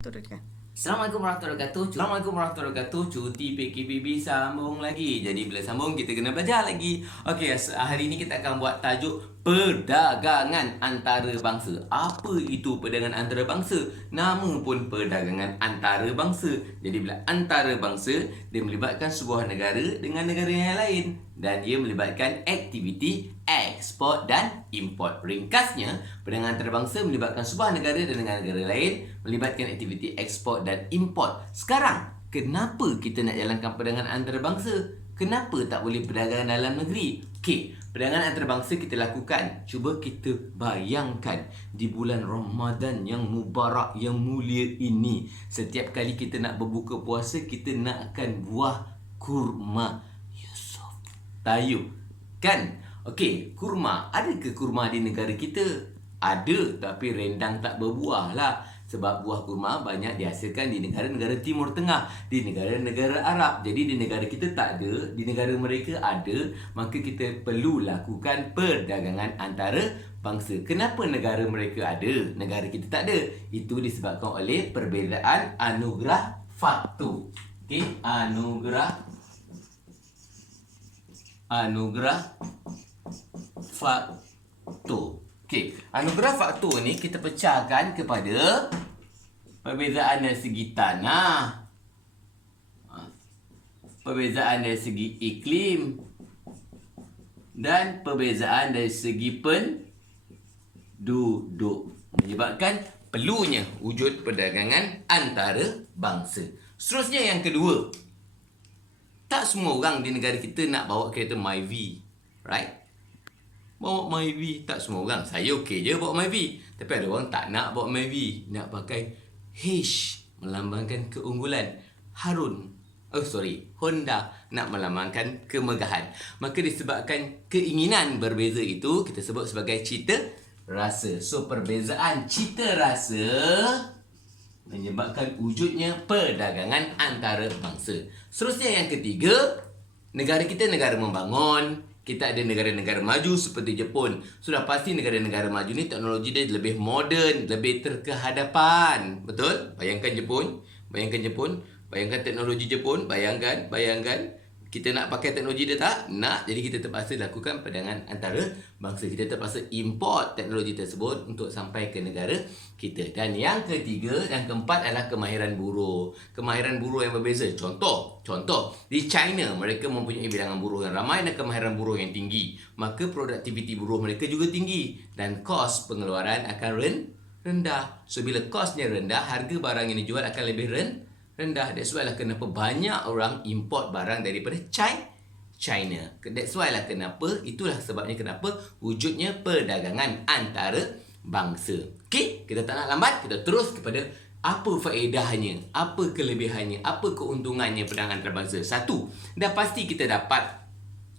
Turunkan. Assalamualaikum warahmatullahi wabarakatuh. Assalamualaikum warahmatullahi wabarakatuh. Cuti PKPB sambung lagi. Jadi bila sambung kita kena belajar lagi. Okey, hari ini kita akan buat tajuk perdagangan antarabangsa. Apa itu perdagangan antarabangsa? Nama pun perdagangan antarabangsa. Jadi bila antarabangsa, dia melibatkan sebuah negara dengan negara yang lain dan dia melibatkan aktiviti ekspor dan import. Ringkasnya, perdagangan antarabangsa melibatkan sebuah negara dan negara lain melibatkan aktiviti ekspor dan import. Sekarang, kenapa kita nak jalankan perdagangan antarabangsa? Kenapa tak boleh perdagangan dalam negeri? Okey, perdagangan antarabangsa kita lakukan. Cuba kita bayangkan di bulan Ramadan yang mubarak, yang mulia ini, setiap kali kita nak berbuka puasa, kita nakkan buah kurma. Yusof Tayo, kan? Okey, kurma. Adakah kurma di negara kita? Ada, tapi rendang tak berbuah lah. Sebab buah kurma banyak dihasilkan di negara-negara Timur Tengah, di negara-negara Arab. Jadi di negara kita tak ada, di negara mereka ada. Maka kita perlu lakukan perdagangan antarabangsa. Kenapa negara mereka ada, negara kita tak ada? Itu disebabkan oleh perbezaan anugerah faktor. Okey, anugerah faktor. Okey, anugerah faktor ni kita pecahkan kepada perbezaan dari segi tanah, perbezaan dari segi iklim dan perbezaan dari segi penduduk, menyebabkan perlunya wujud perdagangan antarabangsa. Seterusnya yang kedua, tak semua orang di negara kita nak bawa kereta Myvi, right? Bawa Myvi, tak semua orang. Saya okey je bawa Myvi. Tapi ada orang tak nak bawa Myvi. Nak pakai H, melambangkan keunggulan. Honda nak melambangkan kemegahan. Maka disebabkan keinginan berbeza itu, kita sebut sebagai cita rasa. So, perbezaan cita rasa menyebabkan wujudnya perdagangan antarabangsa. Seterusnya yang ketiga, negara kita negara membangun. Kita ada negara-negara maju seperti Jepun. Sudah pasti negara-negara maju ni teknologi dia lebih moden, lebih terkehadapan. Betul? Bayangkan Jepun. Bayangkan teknologi Jepun. Bayangkan. Kita nak pakai teknologi dia tak? Nak. Jadi kita terpaksa lakukan perdagangan antarabangsa. Kita terpaksa import teknologi tersebut untuk sampai ke negara kita. Dan yang ketiga dan keempat adalah kemahiran buruh. Kemahiran buruh yang berbeza. Contoh, di China mereka mempunyai bilangan buruh yang ramai dan kemahiran buruh yang tinggi. Maka produktiviti buruh mereka juga tinggi dan kos pengeluaran akan rendah. So bila kosnya rendah, harga barang yang dijual akan lebih rendah. That's why lah kenapa banyak orang import barang daripada China. That's why lah kenapa, itulah sebabnya kenapa wujudnya perdagangan antarabangsa. Okey, kita tak nak lambat, kita terus kepada apa faedahnya, apa kelebihannya, apa keuntungannya perdagangan antarabangsa. Satu, dah pasti kita dapat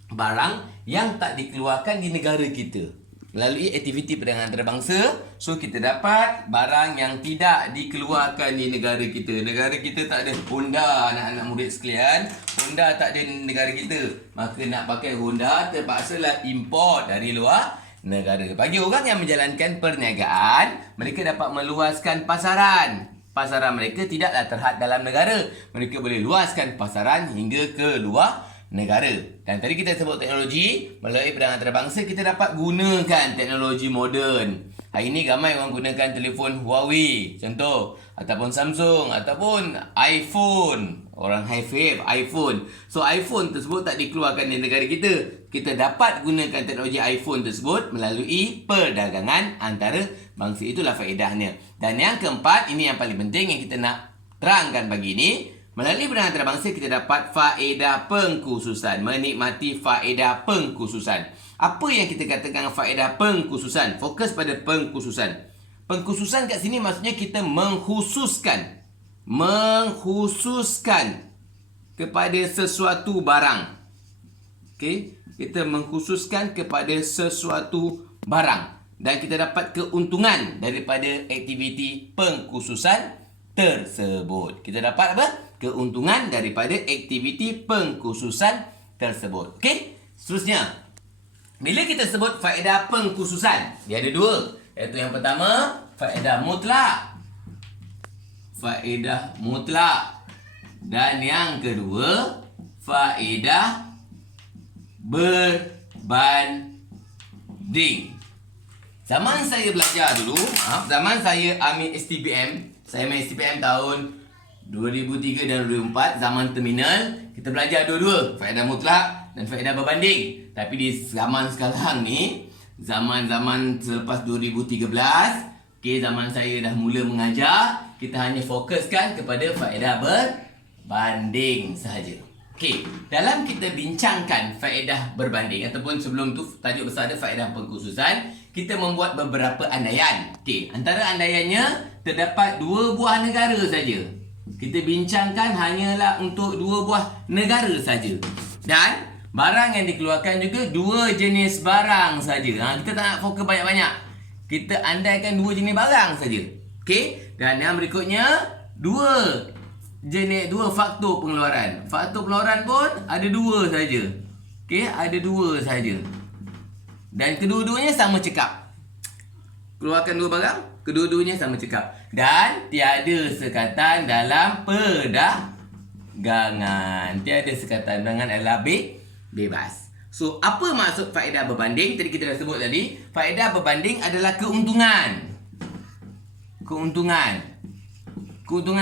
barang yang tak dikeluarkan di negara kita. Melalui aktiviti perdagangan antarabangsa, so kita dapat barang yang tidak dikeluarkan di negara kita. Negara kita tak ada Honda, anak-anak murid sekalian. Honda tak ada di negara kita. Maka nak pakai Honda, terpaksalah import dari luar negara. Bagi orang yang menjalankan perniagaan, mereka dapat meluaskan pasaran. Pasaran mereka tidaklah terhad dalam negara. Mereka boleh luaskan pasaran hingga ke luar negara. Dan tadi kita sebut teknologi, melalui perdagangan antarabangsa kita dapat gunakan teknologi moden. Hari ini ramai orang gunakan telefon Huawei, contoh, ataupun Samsung, ataupun iPhone. Orang high-fave iPhone. So iPhone tersebut tak dikeluarkan di negara kita. Kita dapat gunakan teknologi iPhone tersebut melalui perdagangan antarabangsa. Itulah faedahnya. Dan yang keempat, ini yang paling penting yang kita nak terangkan pagi ini. Melalui perdagangan antarabangsa kita dapat faedah pengkhususan, menikmati faedah pengkhususan. Apa yang kita katakan faedah pengkhususan? Fokus pada pengkhususan. Pengkhususan kat sini maksudnya kita mengkhususkan kepada sesuatu barang. Okey, kita mengkhususkan kepada sesuatu barang dan kita dapat keuntungan daripada aktiviti pengkhususan tersebut. Kita dapat apa? Keuntungan daripada aktiviti pengkhususan tersebut. Okey? Seterusnya, bila kita sebut faedah pengkhususan, dia ada dua. Iaitu yang pertama, faedah mutlak. faedah mutlak. Dan yang kedua, faedah berbanding. Zaman saya belajar dulu, zaman saya ambil STPM, saya ambil STPM tahun 2003 dan 2004, zaman terminal, kita belajar dua-dua, faedah mutlak dan faedah berbanding. Tapi di zaman sekarang ni, zaman-zaman selepas 2013, zaman saya dah mula mengajar, kita hanya fokuskan kepada faedah berbanding sahaja. Dalam kita bincangkan faedah berbanding ataupun sebelum tu tajuk besar ada faedah pengkhususan, kita membuat beberapa andaian. Antara andaiannya terdapat 2 buah negara saja. Kita bincangkan hanyalah untuk 2 buah negara saja. Dan barang yang dikeluarkan juga 2 jenis barang saja. Kita tak nak fokus banyak-banyak. Kita andaikan 2 jenis barang saja. Dan yang berikutnya 2 faktor pengeluaran. Faktor pengeluaran pun ada 2 saja. Ada 2 saja. Dan kedua-duanya sama cekap. Keluarkan 2 barang, kedua-duanya sama cekap. Dan tiada sekatan dalam perdagangan. Tiada sekatan dengan adalah bebas. So, apa maksud faedah berbanding? Tadi kita dah sebut tadi, faedah berbanding adalah keuntungan. Keuntungan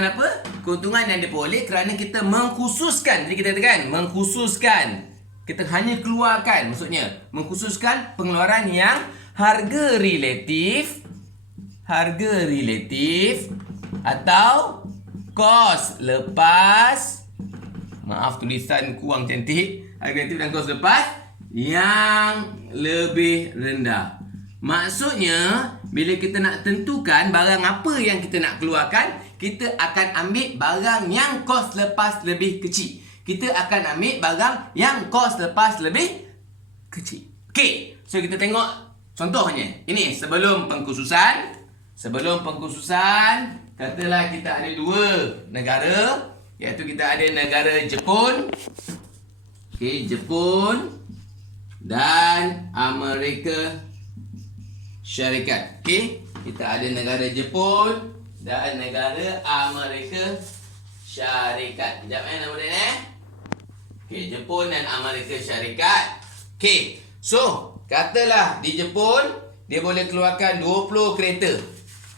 apa? Keuntungan yang diperoleh kerana kita mengkhususkan. Jadi kita katakan mengkhususkan. Kita hanya keluarkan, maksudnya mengkhususkan pengeluaran yang harga relatif atau kos lepas, maaf tulisan kurang cantik, harga relatif dan kos lepas yang lebih rendah. Maksudnya bila kita nak tentukan barang apa yang kita nak keluarkan, kita akan ambil barang yang kos lepas lebih kecil. Kita akan ambil barang yang kos lepas lebih kecil. So kita tengok contohnya. Ini sebelum pengkhususan. Katalah kita ada 2 negara, iaitu kita ada negara Jepun. Jepun dan Amerika Syarikat. Kita ada negara Jepun dan negara Amerika Syarikat. Sekejap nama dia Jepun dan Amerika Syarikat. So katalah di Jepun dia boleh keluarkan 20 kereta.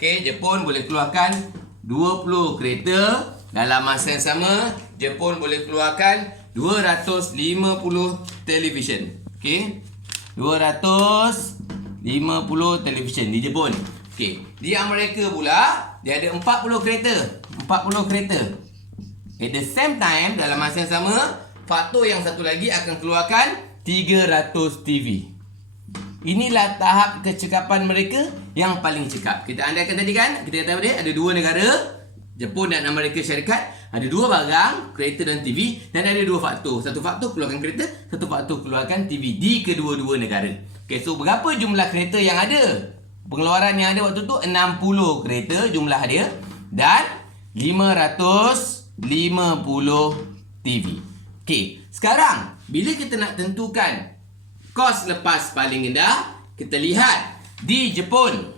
Jepun boleh keluarkan 20 kereta. Dalam masa yang sama, Jepun boleh keluarkan 250 televisyen. 250 televisyen di Jepun. Di Amerika pula dia ada 40 kereta. At the same time, dalam masa yang sama, faktor yang satu lagi akan keluarkan 300 TV. Inilah tahap kecekapan mereka yang paling cekap. Kita andaikan tadi kan, kita kata dia ada 2 negara, Jepun dan Amerika Syarikat, ada 2 barang, kereta dan TV, dan ada 2 faktor. Satu faktor keluarkan kereta, satu faktor keluarkan TV di kedua-dua negara. So berapa jumlah kereta yang ada? Pengeluaran yang ada waktu tu 60 kereta jumlah dia dan 550 TV. Sekarang bila kita nak tentukan kos lepas paling rendah, kita lihat di Jepun.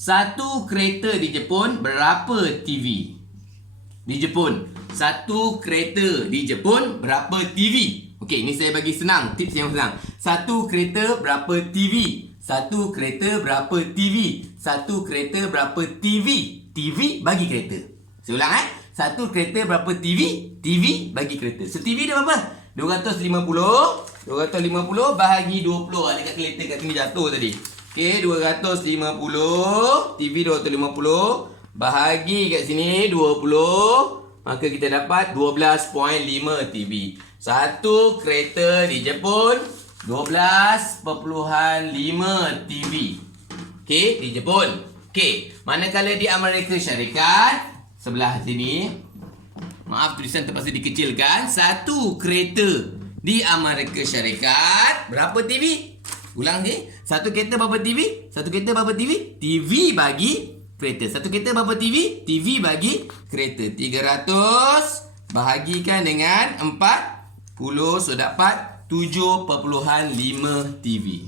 Satu kereta di Jepun berapa TV? Satu kereta di Jepun berapa TV? Ini saya bagi senang, tips yang senang. Satu kereta berapa TV? Satu kereta berapa TV? Satu kereta berapa TV? TV bagi kereta. Saya ulang Satu kereta berapa TV? TV bagi kereta. So TV dia berapa? 250 bahagi 20. Ada kat kereta kat sini jatuh tadi. 250 TV 250 bahagi kat sini 20, maka kita dapat 12.5 TV. Satu kereta di Jepun 12.5 TV. Di Jepun. Manakala di Amerika Syarikat sebelah sini, maaf tulisan terpaksa dikecilkan. Satu kereta di Amerika Syarikat berapa TV? Ulang satu kereta berapa TV? Satu kereta berapa TV? TV bagi kereta. Satu kereta berapa TV? TV bagi kereta. 300 bahagikan dengan 40, so dapat 7.5 TV.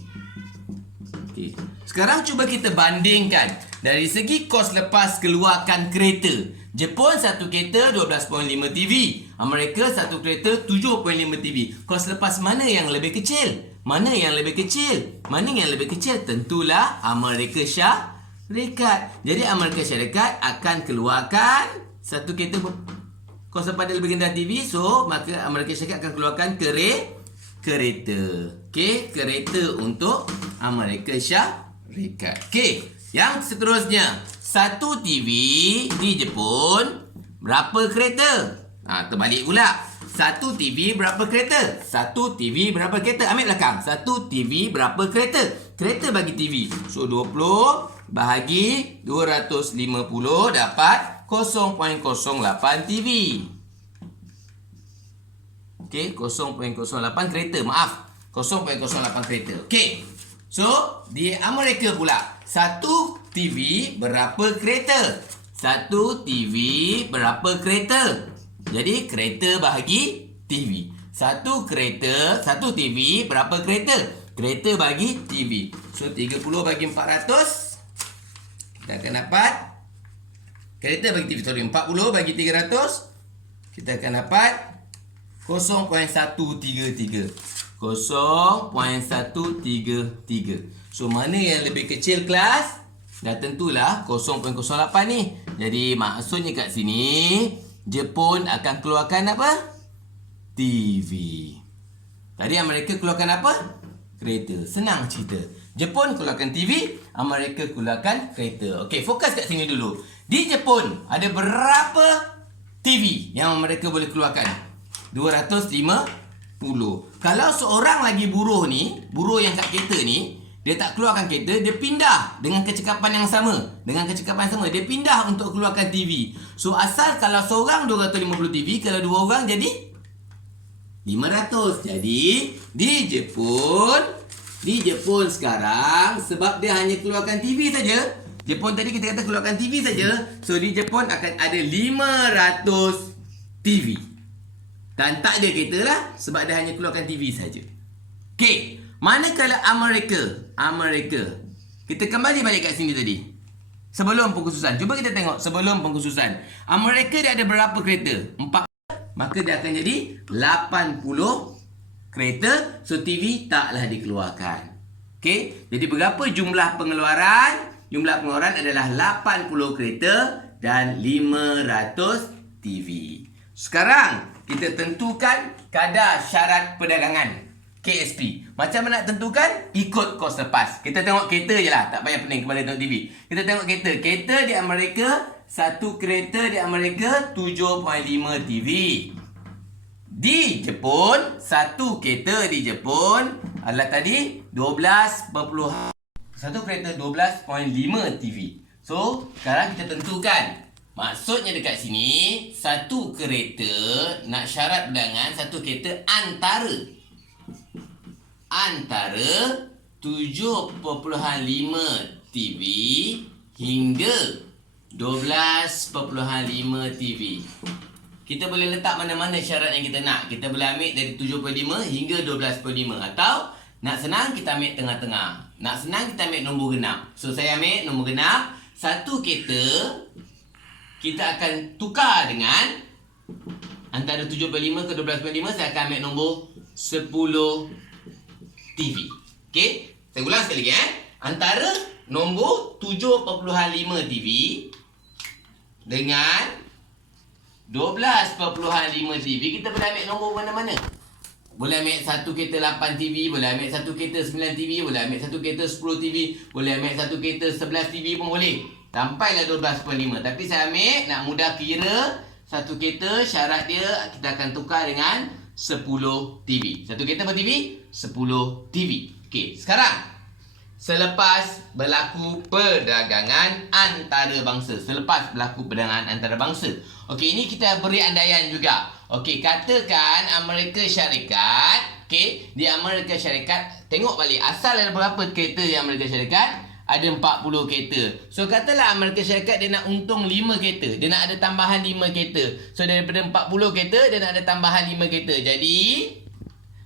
Sekarang cuba kita bandingkan dari segi kos lepas keluarkan kereta. Jepun satu kereta 12.5 TV, Amerika satu kereta 7.5 TV. Kos lepas mana yang lebih kecil? Mana yang lebih kecil? Mana yang lebih kecil? Tentulah Amerika Syarikat. Jadi Amerika Syarikat akan keluarkan satu kereta kos lepas dia lebih rendah TV, so maka Amerika Syarikat akan keluarkan kereta. Okey, kereta untuk Amerika Syarikat. Okey, yang seterusnya, satu TV di Jepun berapa kereta? Terbalik pula. Satu TV berapa kereta? Satu TV berapa kereta? Ambil belakang. Satu TV berapa kereta? Kereta bagi TV. So 20 bahagi 250 dapat 0.08 TV. Okey, 0.08 kereta. Maaf, 0.08 kereta. Okey. So, di Amerika pula, satu TV berapa kereta? Satu TV berapa kereta? Jadi, kereta bahagi TV. Satu TV berapa kereta? Kereta bagi TV. So, 30 bagi 400. Kita akan dapat kereta bagi TV. Sorry, 40 bagi 300. Kita akan dapat 0.133. 0.133. So, mana yang lebih kecil kelas? Dah tentulah 0.08 ni. Jadi, maksudnya kat sini, Jepun akan keluarkan apa? TV. Tadi Amerika keluarkan apa? Kereta. Senang cerita. Jepun keluarkan TV, Amerika keluarkan kereta. Okey, fokus kat sini dulu. Di Jepun, ada berapa TV yang mereka boleh keluarkan? 250. Kalau seorang lagi buruh ni, buruh yang kat kereta ni, dia tak keluarkan kereta, dia pindah dengan kecekapan yang sama. Dia pindah untuk keluarkan TV. So, asal kalau seorang 250 TV, kalau dua orang jadi 500. Jadi, di Jepun sekarang, sebab dia hanya keluarkan TV saja. Jepun tadi kita kata keluarkan TV saja. So, di Jepun akan ada 500 TV. Dan tak ada kereta lah, sebab dia hanya keluarkan TV saja. Okey, manakala Amerika. Kita kembali balik kat sini tadi. Sebelum pengkhususan. Cuba kita tengok sebelum pengkhususan. Amerika dia ada berapa kereta? 4. Maka dia akan jadi 80 kereta. So, TV taklah dikeluarkan. Okey, jadi berapa jumlah pengeluaran? Jumlah pengeluaran adalah 80 kereta dan 500 TV. Sekarang, kita tentukan kadar syarat perdagangan, KSP. Macam mana nak tentukan? Ikut kos lepas. Kita tengok kereta je lah. Tak payah pening kembali tengok TV. Kita tengok kereta. Kereta di Amerika, satu kereta di Amerika 7.5 TV. Di Jepun, satu kereta di Jepun adalah tadi 12.5 TV. So, sekarang kita tentukan. Maksudnya dekat sini, satu kereta nak syarat perdagangan, satu kereta antara 7.5 TV hingga 12.5 TV. Kita boleh letak mana-mana syarat yang kita nak. Kita boleh ambil dari 7.5 hingga 12.5. Atau nak senang kita ambil tengah-tengah. Nak senang kita ambil nombor genap. So, saya ambil nombor genap. Satu kereta kita akan tukar dengan antara 7.5 ke 12.5. Saya akan ambil nombor 10 TV. Okey, saya ulang sekali lagi. Antara nombor 7.5 TV dengan 12.5 TV, kita boleh ambil nombor mana-mana. Boleh ambil satu kereta 8 TV, boleh ambil satu kereta 9 TV, boleh ambil satu kereta 10 TV, boleh ambil satu kereta 11 TV pun boleh. Sampailah 12.5. Tapi saya ambil, nak mudah kira, satu kereta syarat dia kita akan tukar dengan 10 TV. Satu kereta berapa TV? 10 TV. Okey, sekarang selepas berlaku perdagangan antarabangsa. Okey, ini kita beri andaian juga. Okey, katakan Amerika Syarikat. Okey, di Amerika Syarikat, tengok balik asal ada berapa kereta di Amerika Syarikat? Ada 40 kereta. So, katalah Amerika Syarikat dia nak untung 5 kereta. Dia nak ada tambahan 5 kereta. So, daripada 40 kereta, dia nak ada tambahan 5 kereta. Jadi,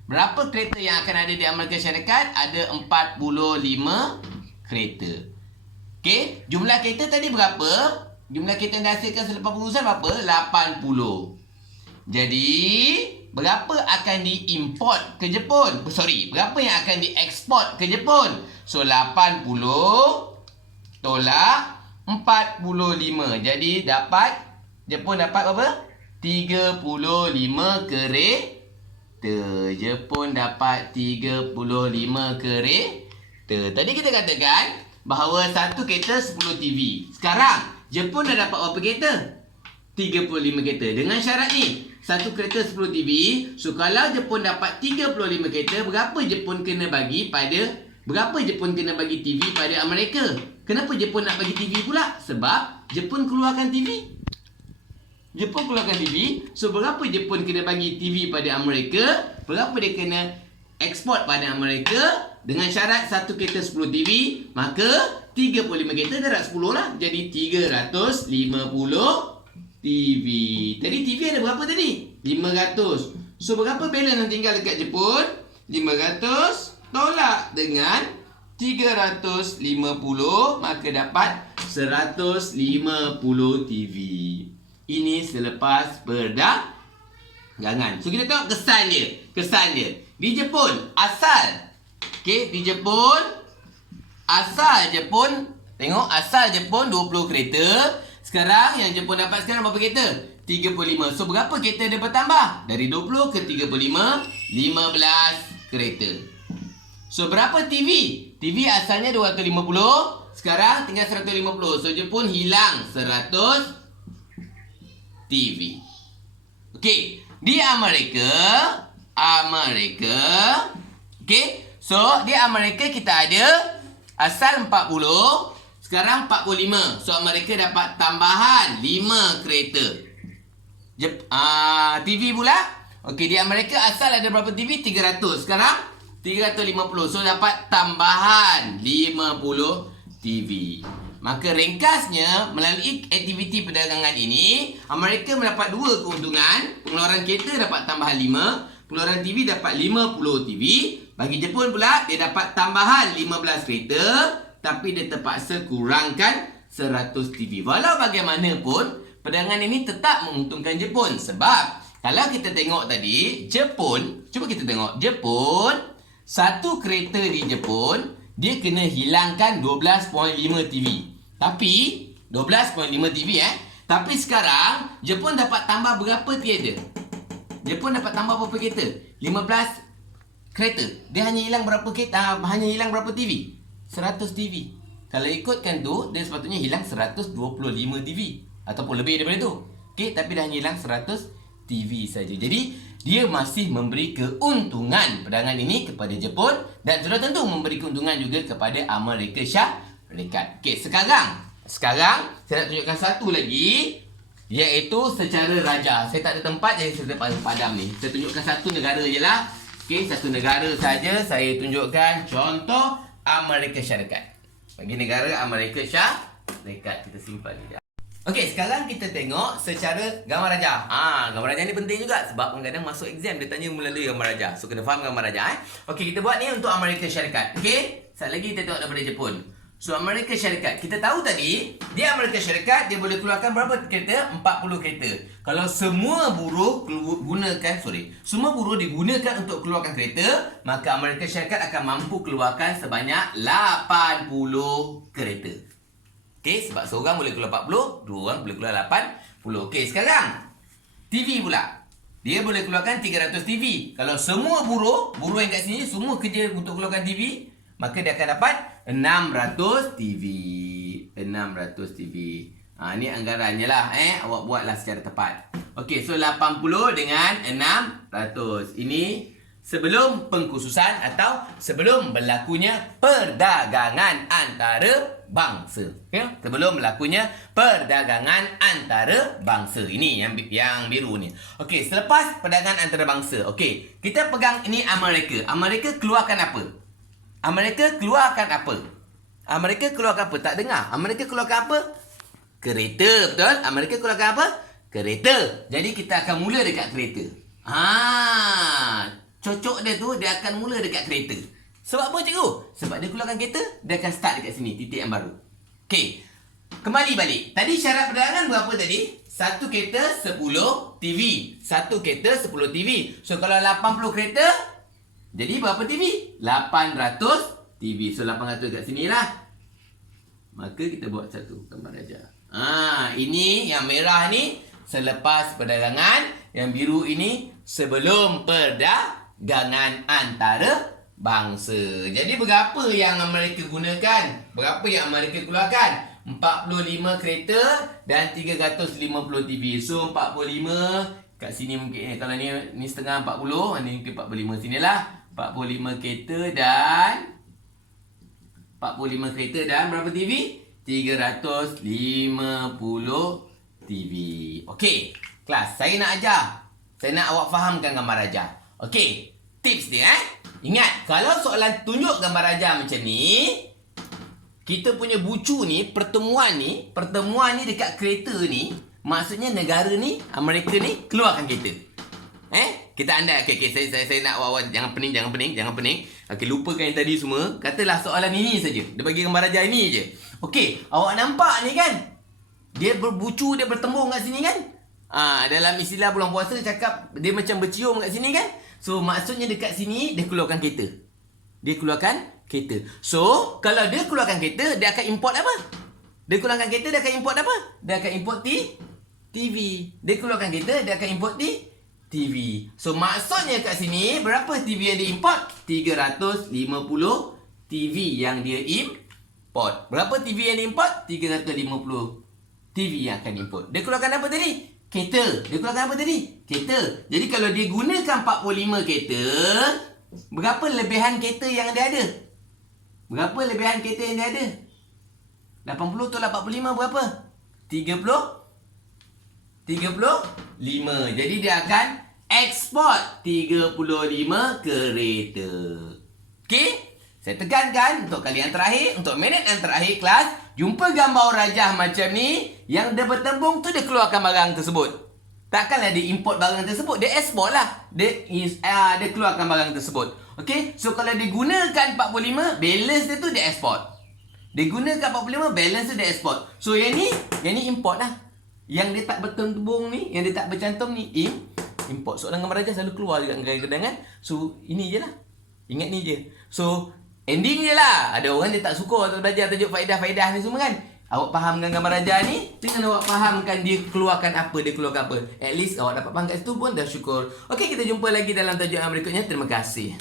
berapa kereta yang akan ada di Amerika Syarikat? Ada 45 kereta. Okey, jumlah kereta tadi berapa? Jumlah kereta yang dihasilkan selepas pengurusan berapa? 80. Jadi, berapa akan diimport ke Jepun? Berapa yang akan dieksport ke Jepun? So, 80 tolak 45. Jadi, Jepun dapat berapa? 35 kereta. Jepun dapat 35 kereta. Tadi kita katakan bahawa satu kereta 10 TV. Sekarang, Jepun dah dapat berapa kereta? 35 kereta. Dengan syarat ni, satu kereta 10 TV. So, kalau Jepun dapat 35 kereta, berapa Jepun kena bagi TV pada Amerika? Kenapa Jepun nak bagi TV pula? Sebab Jepun keluarkan TV. So, berapa Jepun kena bagi TV pada Amerika? Berapa dia kena ekspor pada Amerika? Dengan syarat satu kereta 10 TV, maka 35 kereta darab 10 lah. Jadi 350 TV. Tadi TV ada berapa tadi? 500. So, berapa balance yang tinggal dekat Jepun? 500 tolak dengan 350, maka dapat 150 TV. Ini selepas perdagangan. So, kita tengok kesan dia. Di Jepun, tengok asal Jepun 20 kereta. Sekarang yang Jepun dapat sekarang berapa kereta? 35. So, berapa kereta dia bertambah? Dari 20 ke 35, 15 kereta. So, berapa TV? TV asalnya 250. Sekarang tinggal 150. So, Jepun hilang 100 TV. Okey. Di Amerika. Okey. So, di Amerika kita ada asal 40. Sekarang 45. So, Amerika dapat tambahan 5 kereta. TV pula. Okey, di Amerika asal ada berapa TV? 300. Sekarang 350. So, dapat tambahan 50 TV. Maka ringkasnya, melalui aktiviti perdagangan ini, Amerika mendapat 2 keuntungan. Pengeluaran kereta dapat tambahan 5. Pengeluaran TV dapat 50 TV. Bagi Jepun pula, dia dapat tambahan 15 kereta. Tapi dia terpaksa kurangkan 100 TV. Walau bagaimanapun, perdagangan ini tetap menguntungkan Jepun. Sebab, kalau kita tengok tadi, cuba kita tengok. Jepun, satu kereta di Jepun, dia kena hilangkan 12.5 TV. Tapi, 12.5 TV Tapi sekarang, Jepun dapat tambah berapa tiada? Jepun dapat tambah berapa kereta? 15 kereta. Dia hanya hilang berapa kereta? Hanya hilang berapa TV? 100 TV. Kalau ikutkan tu, dia sepatutnya hilang 125 TV. Ataupun lebih daripada tu. Okey, tapi dia hanya hilang 100 TV saja. Jadi, dia masih memberi keuntungan perdagangan ini kepada Jepun. Dan sudah tentu memberi keuntungan juga kepada Amerika Syarikat. Okey, sekarang saya nak tunjukkan satu lagi. Iaitu secara raja. Saya tak ada tempat, jadi saya terpaksa padam ni. Saya tunjukkan satu negara je lah. Okey, satu negara saja saya tunjukkan. Contoh Amerika Syarikat. Bagi negara Amerika Syarikat, kita simpan dia. Okey, sekarang kita tengok secara gambar raja. Gambar raja ni penting juga sebab kadang-kadang masuk exam dia tanya melalui gambar raja. So, kena faham gambar raja. Okey, kita buat ni untuk Amerika Syarikat. Okey, satu lagi kita tengok daripada Jepun. So, Amerika Syarikat. Kita tahu tadi, di Amerika Syarikat, dia boleh keluarkan berapa kereta? 40 kereta. Kalau semua buruh digunakan untuk keluarkan kereta, maka Amerika Syarikat akan mampu keluarkan sebanyak 80 kereta. Okey, sebab seorang boleh keluar 40, dua orang boleh keluar 80. Okey, sekarang, TV pula. Dia boleh keluarkan 300 TV. Kalau semua buruh yang kat sini, semua kerja untuk keluarkan TV, maka dia akan dapat 600 TV. 600 TV. Ni anggarannya lah. Awak buatlah secara tepat. Okey, so 80 dengan 600. Ini sebelum pengkhususan atau sebelum berlakunya perdagangan antarabangsa. Okay? Sebelum berlakunya perdagangan antarabangsa. Ini yang biru ni. Okey, selepas perdagangan antarabangsa. Okey, kita pegang ini Amerika. Amerika keluarkan apa? Amerika keluarkan apa? Tak dengar. Amerika keluarkan apa? Kereta, betul? Amerika keluarkan apa? Kereta. Jadi kita akan mula dekat kereta. Cocok dia tu, dia akan mula dekat kereta. Sebab apa cikgu? Sebab dia keluarkan kereta, dia akan start dekat sini, titik yang baru. Okey. Kembali balik. Tadi syarat perdagangan berapa tadi? Satu kereta 10 TV. Satu kereta 10 TV. So kalau 80 kereta, jadi berapa TV? 800 TV. So 800 kat sini lah. Maka kita buat satu gambar raja. Ini yang merah ni selepas perdagangan. Yang biru ini sebelum perdagangan antara bangsa. Jadi berapa yang mereka gunakan? Berapa yang mereka keluarkan? 45 kereta dan 350 TV. So 45 kat sini mungkin kalau ni setengah 40, ni mungkin 45 sinilah. 45 kereta dan 45 kereta dan berapa TV? 350 TV. Okey, kelas saya nak ajar. Saya nak awak fahamkan gambar raja. Okey, tips dia Ingat, kalau soalan tunjuk gambar raja macam ni, kita punya bucu ni, pertemuan ni dekat kereta ni, maksudnya negara ni, Amerika ni keluarkan kereta. Kita andai, okay, saya nak awak jangan pening. Okey, lupakan yang tadi semua. Katalah soalan ini saja. Dia bagi gambar raja ini je. Okey, awak nampak ni kan? Dia berbucu, dia bertembung kat sini kan? Dalam istilah bulan puasa cakap dia macam bercium kat sini kan? So maksudnya dekat sini dia keluarkan kereta. So kalau dia keluarkan kereta, dia akan import apa? Dia keluarkan kereta, dia akan import apa? Dia akan import TV. Dia keluarkan kereta, dia akan import TV. So maksudnya kat sini berapa TV yang dia import? 350 TV yang dia import. Berapa TV yang dia import? 350 TV yang akan import. Dia keluarkan apa tadi? Kereta. Dia keluarkan apa tadi? Kereta. Jadi kalau dia gunakan 45 kereta, berapa lebihan kereta yang dia ada? Berapa lebihan kereta yang dia ada? 80 tolak 45 berapa? 35. Jadi dia akan ekspor 35 kereta. Okey? Saya tekankan untuk kali yang terakhir, untuk minit yang terakhir kelas, jumpa gambar rajah macam ni, yang dia bertembung tu dia keluarkan barang tersebut. Takkanlah dia import barang tersebut, dia export lah. Dia keluarkan barang tersebut. Okey, so kalau dia gunakan 45, balance dia tu dia export. Dia gunakan 45, balance tu dia export. So yang ni import lah. Yang dia tak bertembung ni, yang dia tak bercantum ni, import. Soalan gambar rajah selalu keluar juga kadang-kadang kan. So ini je lah. Ingat ni je. So ending je lah. Ada orang dia tak suka untuk belajar tajuk faedah-faedah ni semua kan. Awak fahamkan gambar raja ni, dengan awak fahamkan dia keluarkan apa, At least awak dapat faham kat situ pun dah syukur. Okey, kita jumpa lagi dalam tajuk yang berikutnya. Terima kasih.